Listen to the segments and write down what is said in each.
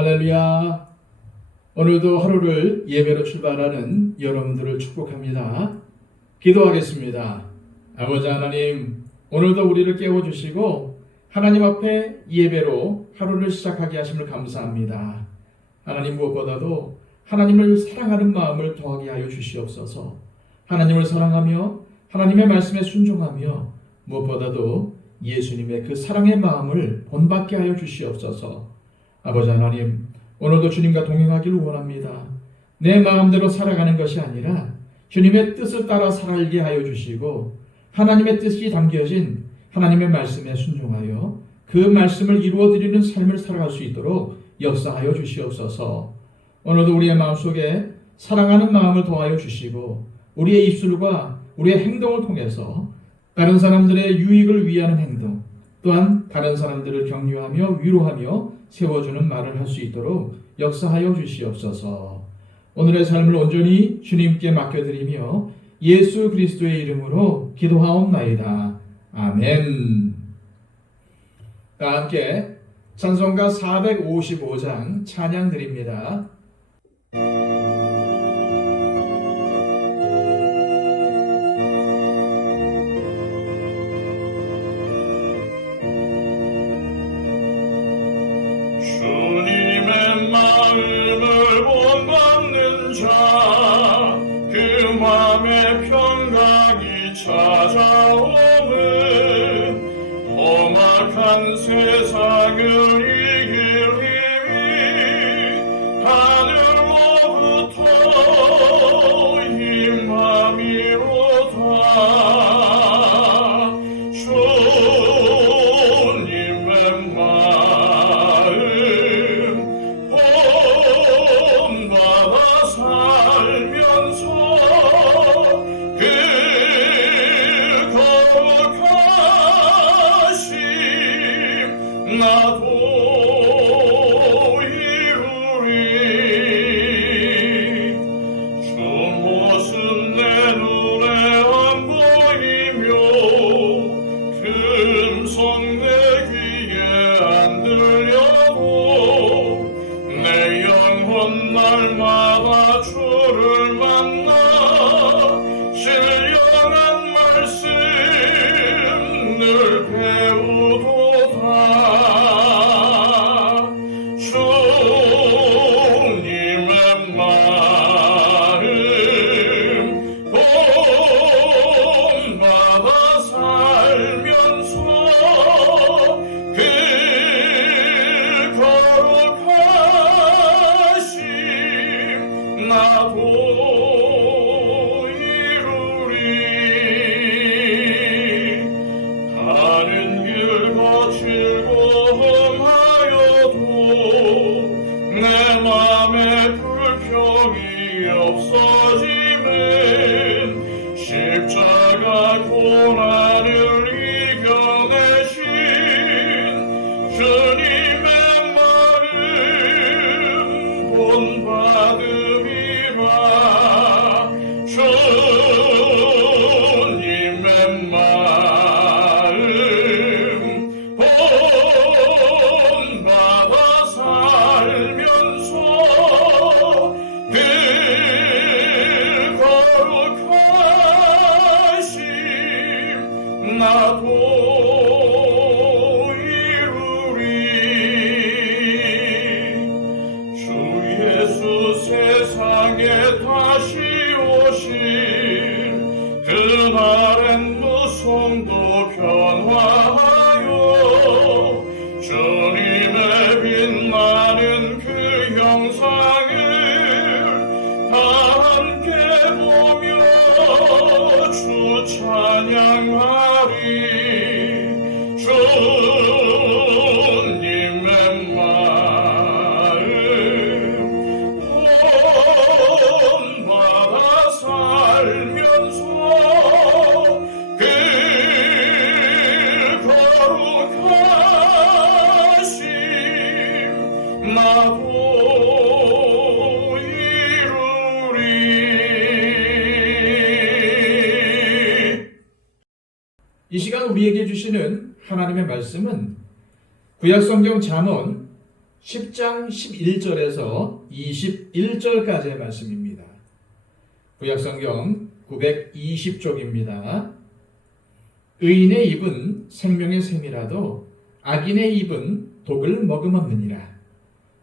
할렐루야. 오늘도 하루를 예배로 출발하는 여러분들을 축복합니다. 기도하겠습니다. 아버지 하나님, 오늘도 우리를 깨워주시고 하나님 앞에 예배로 하루를 시작하게 하심을 감사합니다. 하나님, 무엇보다도 하나님을 사랑하는 마음을 더하게 하여 주시옵소서. 하나님을 사랑하며 하나님의 말씀에 순종하며 무엇보다도 예수님의 그 사랑의 마음을 본받게 하여 주시옵소서. 아버지 하나님, 오늘도 주님과 동행하기를 원합니다. 내 마음대로 살아가는 것이 아니라 주님의 뜻을 따라 살게 하여 주시고 하나님의 뜻이 담겨진 하나님의 말씀에 순종하여 그 말씀을 이루어드리는 삶을 살아갈 수 있도록 역사하여 주시옵소서. 오늘도 우리의 마음속에 사랑하는 마음을 더하여 주시고 우리의 입술과 우리의 행동을 통해서 다른 사람들의 유익을 위하는 행동, 또한 다른 사람들을 격려하며 위로하며 세워주는 말을 할 수 있도록 역사하여 주시옵소서. 오늘의 삶을 온전히 주님께 맡겨드리며 예수 그리스도의 이름으로 기도하옵나이다. 아멘. 다 함께 찬송가 455장 찬양 드립니다. 주님의 마음을 본받는 자, 그 맘에 평강이 찾아오는 험악한 세상을 이길 힘이 하늘로부터 임함이로다. 나도 이루리. 주 모습 내 눈에 안 보이며 금성 내 귀에 안 들려도 내 영혼 날마다 주를 만나 신령한 말씀 늘 배우도다. 주님의 마음 본받아 살면서 그 거룩하심 나도 이루리. 가는 길 거칠고 험하여도 내 맘에 불평이 없어지면 십자가 고난을 이겨내신 주님의 마음 본받음이라. 주님의 마음 본받아 살면서 그 거룩하심 나도 이루리. 주 예수 세상에 다시 오실 그날엔 무성도 변화하여 주님의 빛나는 그 형상을 다 함께 보며 주 찬양하리. 주님의 마음 본받아 살면서 그 거룩하심 나도 이루리. 이 시간 우리에게 주시는 하나님의 말씀은 구약성경 잠언 10장 11절에서 21절까지의 말씀입니다. 구약성경 920쪽입니다. 의인의 입은 생명의 샘이라도 악인의 입은 독을 머금었느니라.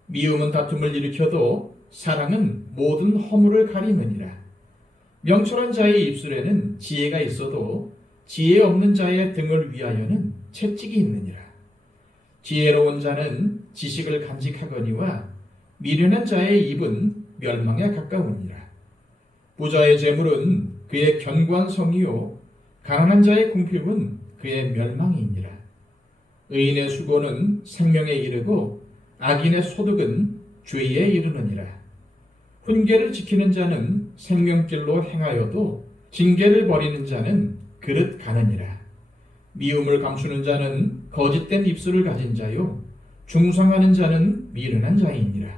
미움은 다툼을 일으켜도 사랑은 모든 허물을 가리느니라. 명철한 자의 입술에는 지혜가 있어도 지혜 없는 자의 등을 위하여는 채찍이 있느니라. 지혜로운 자는 지식을 간직하거니와 미련한 자의 입은 멸망에 가까우니라. 부자의 재물은 그의 견고한 성이요 가난한 자의 궁핍은 그의 멸망이니라. 의인의 수고는 생명에 이르고 악인의 소득은 죄에 이르느니라. 훈계를 지키는 자는 생명길로 행하여도 징계를 버리는 자는 그릇 가느니라. 미움을 감추는 자는 거짓된 입술을 가진 자요 중상하는 자는 미련한 자이니라.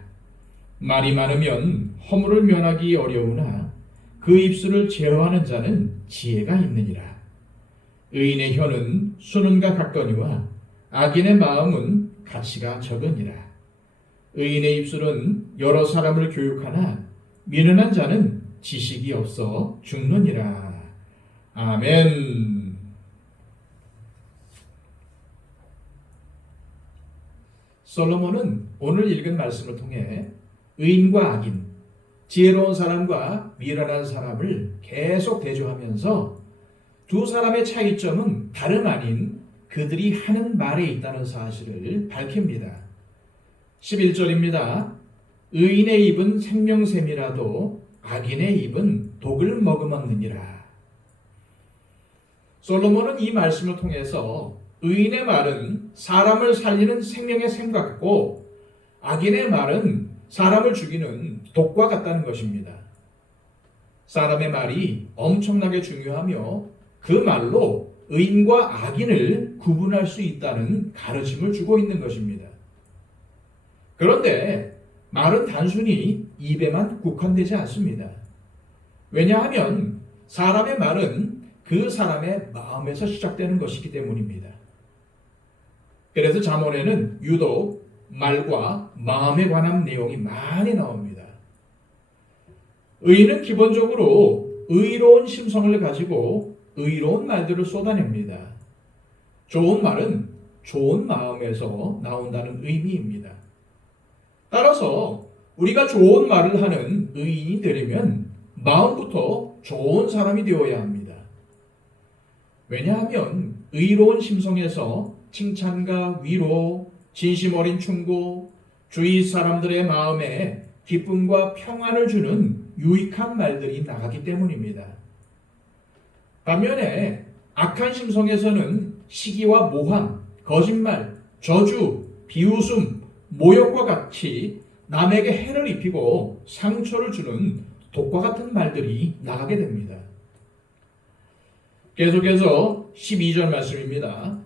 말이 많으면 허물을 면하기 어려우나 그 입술을 제어하는 자는 지혜가 있느니라. 의인의 혀는 수능과 같거니와 악인의 마음은 가치가 적으니라. 의인의 입술은 여러 사람을 교육하나 미련한 자는 지식이 없어 죽느니라. 아멘. 솔로몬은 오늘 읽은 말씀을 통해 의인과 악인, 지혜로운 사람과 미련한 사람을 계속 대조하면서 두 사람의 차이점은 다름 아닌 그들이 하는 말에 있다는 사실을 밝힙니다. 11절입니다. 의인의 입은 생명샘이라도 악인의 입은 독을 머금었느니라. 솔로몬은 이 말씀을 통해서 의인의 말은 사람을 살리는 생명의 샘과 같고 악인의 말은 사람을 죽이는 독과 같다는 것입니다. 사람의 말이 엄청나게 중요하며 그 말로 의인과 악인을 구분할 수 있다는 가르침을 주고 있는 것입니다. 그런데 말은 단순히 입에만 국한되지 않습니다. 왜냐하면 사람의 말은 그 사람의 마음에서 시작되는 것이기 때문입니다. 그래서 잠언에는 유독 말과 마음에 관한 내용이 많이 나옵니다. 의인은 기본적으로 의로운 심성을 가지고 의로운 말들을 쏟아냅니다. 좋은 말은 좋은 마음에서 나온다는 의미입니다. 따라서 우리가 좋은 말을 하는 의인이 되려면 마음부터 좋은 사람이 되어야 합니다. 왜냐하면 의로운 심성에서 칭찬과 위로, 진심 어린 충고, 주위 사람들의 마음에 기쁨과 평안을 주는 유익한 말들이 나가기 때문입니다. 반면에 악한 심성에서는 시기와 모함, 거짓말, 저주, 비웃음, 모욕과 같이 남에게 해를 입히고 상처를 주는 독과 같은 말들이 나가게 됩니다. 계속해서 12절 말씀입니다.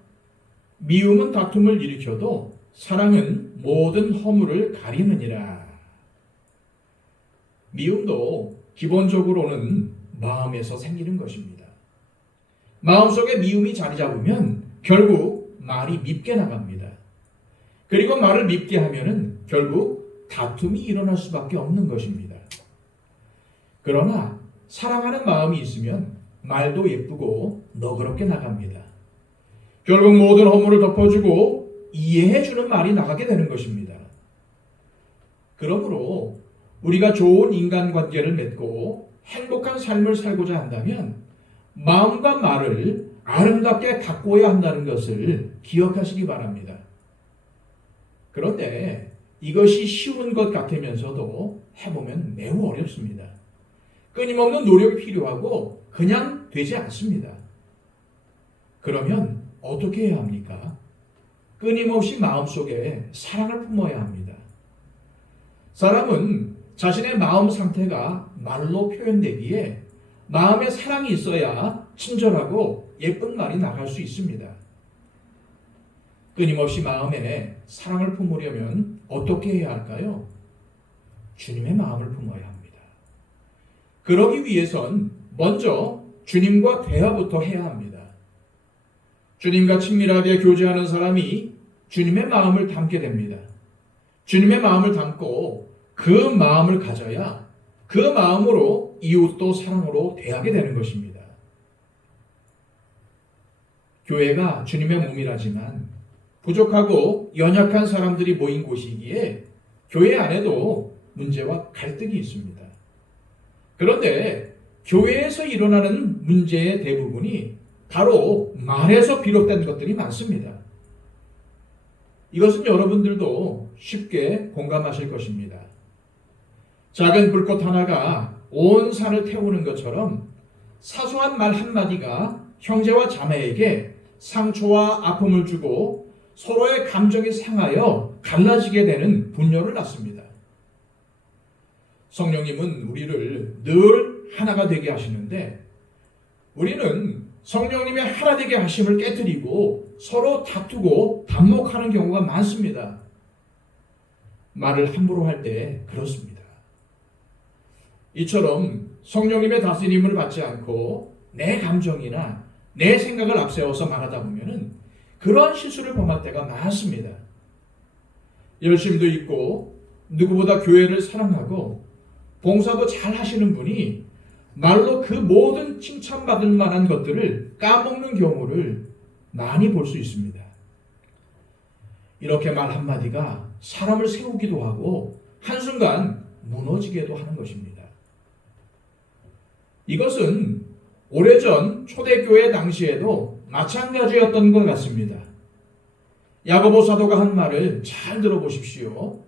미움은 다툼을 일으켜도 사랑은 모든 허물을 가리느니라. 미움도 기본적으로는 마음에서 생기는 것입니다. 마음속에 미움이 자리 잡으면 결국 말이 밉게 나갑니다. 그리고 말을 밉게 하면은 결국 다툼이 일어날 수밖에 없는 것입니다. 그러나 사랑하는 마음이 있으면 말도 예쁘고 너그럽게 나갑니다. 결국 모든 허물을 덮어주고 이해해주는 말이 나가게 되는 것입니다. 그러므로 우리가 좋은 인간관계를 맺고 행복한 삶을 살고자 한다면 마음과 말을 아름답게 가꿔야 한다는 것을 기억하시기 바랍니다. 그런데 이것이 쉬운 것 같으면서도 해보면 매우 어렵습니다. 끊임없는 노력이 필요하고 그냥 되지 않습니다. 그러면 어떻게 해야 합니까? 끊임없이 마음속에 사랑을 품어야 합니다. 사람은 자신의 마음 상태가 말로 표현되기에 마음에 사랑이 있어야 친절하고 예쁜 말이 나갈 수 있습니다. 끊임없이 마음에 사랑을 품으려면 어떻게 해야 할까요? 주님의 마음을 품어야 합니다. 그러기 위해선 먼저 주님과 대화부터 해야 합니다. 주님과 친밀하게 교제하는 사람이 주님의 마음을 담게 됩니다. 주님의 마음을 담고 그 마음을 가져야 그 마음으로 이웃도 사랑으로 대하게 되는 것입니다. 교회가 주님의 몸이라지만 부족하고 연약한 사람들이 모인 곳이기에 교회 안에도 문제와 갈등이 있습니다. 그런데 교회에서 일어나는 문제의 대부분이 바로 말에서 비롯된 것들이 많습니다. 이것은 여러분들도 쉽게 공감하실 것입니다. 작은 불꽃 하나가 온 산을 태우는 것처럼 사소한 말 한마디가 형제와 자매에게 상처와 아픔을 주고 서로의 감정이 상하여 갈라지게 되는 분열을 낳습니다. 성령님은 우리를 늘 하나가 되게 하시는데 우리는 성령님의 하나 되게 하심을 깨뜨리고 서로 다투고 반목하는 경우가 많습니다. 말을 함부로 할 때 그렇습니다. 이처럼 성령님의 다스림을 받지 않고 내 감정이나 내 생각을 앞세워서 말하다 보면은 그러한 실수를 범할 때가 많습니다. 열심도 있고 누구보다 교회를 사랑하고 봉사도 잘 하시는 분이 말로 그 모든 칭찬받을 만한 것들을 까먹는 경우를 많이 볼 수 있습니다. 이렇게 말 한마디가 사람을 세우기도 하고 한순간 무너지게도 하는 것입니다. 이것은 오래전 초대교회 당시에도 마찬가지였던 것 같습니다. 야고보 사도가 한 말을 잘 들어보십시오.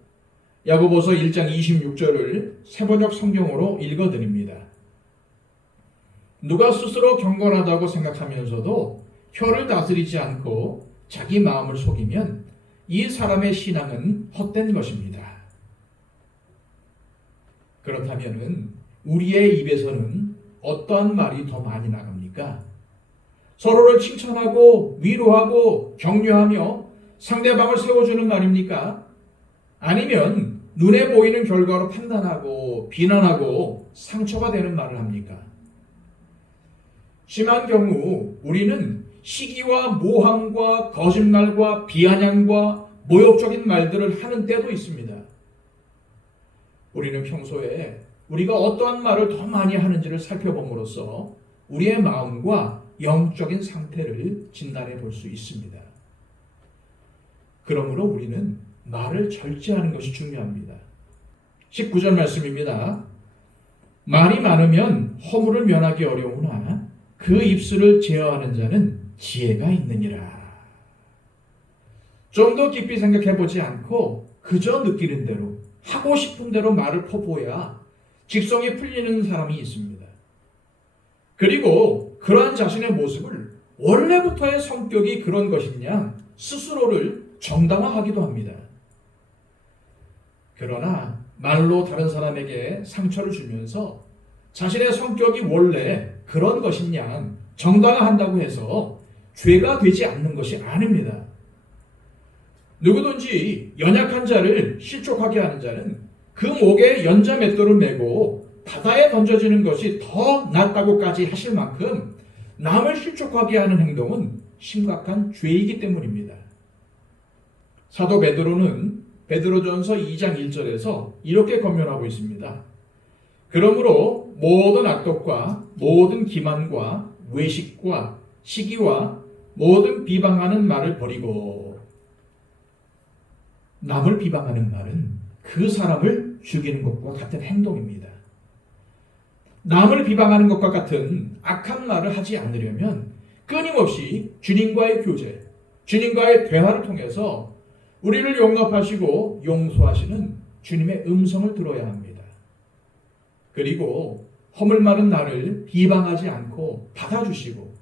야고보서 1장 26절을 세번역 성경으로 읽어드립니다. 누가 스스로 경건하다고 생각하면서도 혀를 다스리지 않고 자기 마음을 속이면 이 사람의 신앙은 헛된 것입니다. 그렇다면 우리의 입에서는 어떠한 말이 더 많이 나갑니까? 서로를 칭찬하고 위로하고 격려하며 상대방을 세워주는 말입니까? 아니면 눈에 보이는 결과로 판단하고 비난하고 상처가 되는 말을 합니까? 심한 경우 우리는 시기와 모함과 거짓말과 비아냥과 모욕적인 말들을 하는 때도 있습니다. 우리는 평소에 우리가 어떠한 말을 더 많이 하는지를 살펴봄으로써 우리의 마음과 영적인 상태를 진단해 볼 수 있습니다. 그러므로 우리는 말을 절제하는 것이 중요합니다. 19절 말씀입니다. 말이 많으면 허물을 면하기 어려우나 그 입술을 제어하는 자는 지혜가 있느니라. 좀 더 깊이 생각해 보지 않고 그저 느끼는 대로 하고 싶은 대로 말을 퍼부어야 직성이 풀리는 사람이 있습니다. 그리고 그러한 자신의 모습을 원래부터의 성격이 그런 것이냐 스스로를 정당화하기도 합니다. 그러나 말로 다른 사람에게 상처를 주면서 자신의 성격이 원래 그런 것이냐 정당화한다고 해서 죄가 되지 않는 것이 아닙니다. 누구든지 연약한 자를 실족하게 하는 자는 그 목에 연자 맷돌을 메고 바다에 던져지는 것이 더 낫다고까지 하실 만큼 남을 실족하게 하는 행동은 심각한 죄이기 때문입니다. 사도 베드로는 베드로전서 2장 1절에서 이렇게 권면하고 있습니다. 그러므로 모든 악독과 모든 기만과 외식과 시기와 모든 비방하는 말을 버리고. 남을 비방하는 말은 그 사람을 죽이는 것과 같은 행동입니다. 남을 비방하는 것과 같은 악한 말을 하지 않으려면 끊임없이 주님과의 교제, 주님과의 대화를 통해서 우리를 용납하시고 용서하시는 주님의 음성을 들어야 합니다. 그리고 허물 많은 나를 비방하지 않고 받아주시고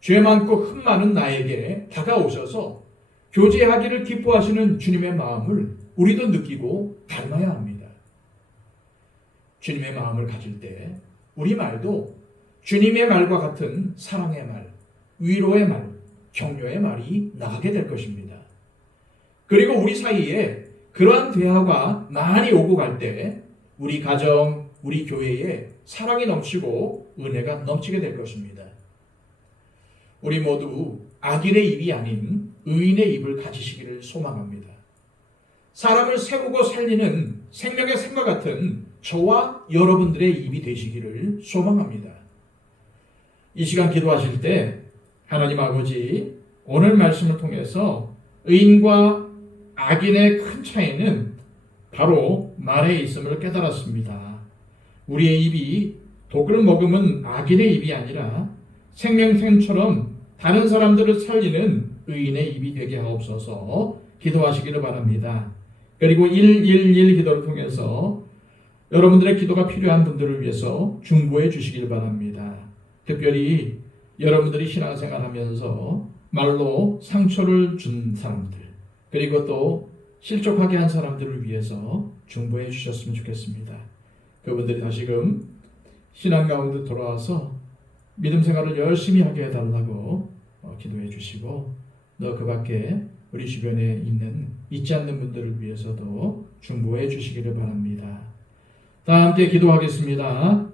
죄 많고 흠 많은 나에게 다가오셔서 교제하기를 기뻐하시는 주님의 마음을 우리도 느끼고 닮아야 합니다. 주님의 마음을 가질 때 우리 말도 주님의 말과 같은 사랑의 말, 위로의 말, 격려의 말이 나가게 될 것입니다. 그리고 우리 사이에 그러한 대화가 많이 오고 갈 때 우리 가정, 우리 교회에 사랑이 넘치고 은혜가 넘치게 될 것입니다. 우리 모두 악인의 입이 아닌 의인의 입을 가지시기를 소망합니다. 사람을 세우고 살리는 생명의 샘과 같은 저와 여러분들의 입이 되시기를 소망합니다. 이 시간 기도하실 때 하나님 아버지, 오늘 말씀을 통해서 의인과 악인의 큰 차이는 바로 말에 있음을 깨달았습니다. 우리의 입이 독을 머금은 악인의 입이 아니라 생명샘처럼 다른 사람들을 살리는 의인의 입이 되게 하옵소서. 기도하시기를 바랍니다. 그리고 111 기도를 통해서 여러분들의 기도가 필요한 분들을 위해서 중보해 주시기를 바랍니다. 특별히 여러분들이 신앙생활하면서 말로 상처를 준 사람들, 그리고 또 실족하게 한 사람들을 위해서 중보해 주셨으면 좋겠습니다. 그분들이 다시금 신앙 가운데 돌아와서 믿음 생활을 열심히 하게 해달라고 기도해 주시고, 또 그 밖에 우리 주변에 있는 잊지 않는 분들을 위해서도 중보해 주시기를 바랍니다. 다 함께 기도하겠습니다.